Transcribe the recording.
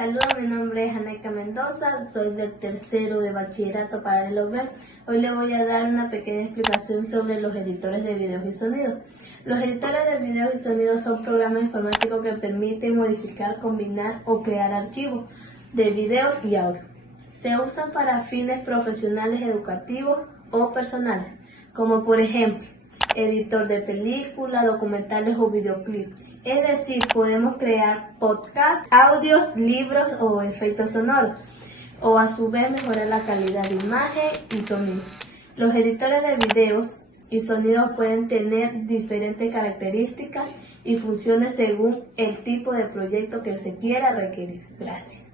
Saludos, mi nombre es Aneca Mendoza, soy del tercero de Bachillerato Paralelo B. Hoy le voy a dar una pequeña explicación sobre los editores de videos y sonidos. Los editores de videos y sonidos son programas informáticos que permiten modificar, combinar o crear archivos de videos y audio. Se usan para fines profesionales, educativos o personales, como por ejemplo, editor de películas, documentales o videoclips. Es decir, podemos crear podcasts, audios, libros o efectos sonoros, o a su vez mejorar la calidad de imagen y sonido. Los editores de videos y sonidos pueden tener diferentes características y funciones según el tipo de proyecto que se quiera requerir. Gracias.